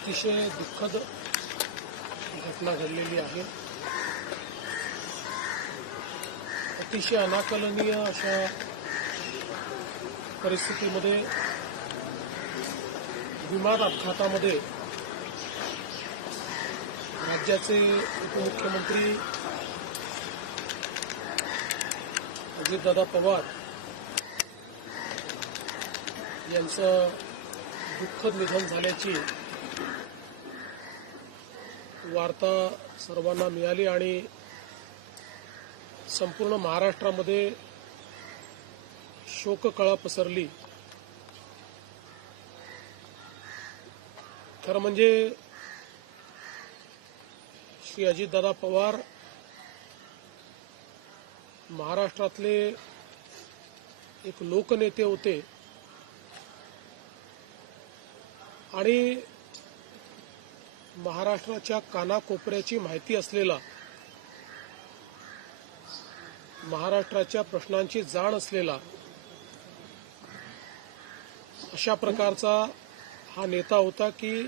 अतिशय दुःखद घटना घडलेली आहे। अतिशय अनाकलनीय अशा परिस्थितीमध्ये विमान अपघातामध्ये राज्याचे उपमुख्यमंत्री अजितदादा पवार यांचं दुःखद निधन झाल्याची वार्ता सर्वांना मिळाली आणि संपूर्ण महाराष्ट्रामध्ये शोककळा पसरली। खरं म्हणजे श्री अजितदादा पवार महाराष्ट्रातले एक लोकनेते होते आणि महाराष्ट्राच्या कानाकोपऱ्याची माहिती असलेला, महाराष्ट्राच्या प्रश्नांची जाण असलेला अशा प्रकारचा हा नेता होता की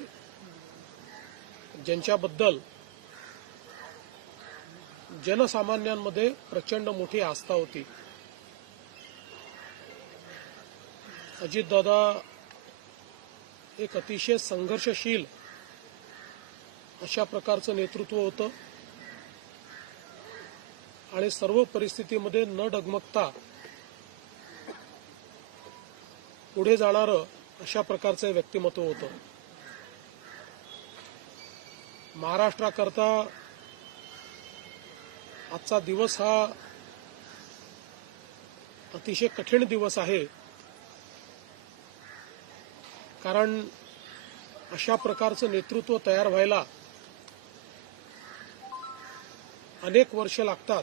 ज्यांच्याबद्दल जनसामान्यांमध्ये प्रचंड मोठी आस्था होती। अजितदादा एक अतिशय संघर्षशील अशा प्रकारचं नेतृत्व होतं आणि सर्व परिस्थितीमध्ये न डगमगता पुढे जाणारं अशा प्रकारचं व्यक्तिमत्व होतं। महाराष्ट्राकरता आजचा दिवस हा अतिशय कठीण दिवस आहे, कारण अशा प्रकारचं नेतृत्व तयार व्हायला अनेक वर्ष लागतात।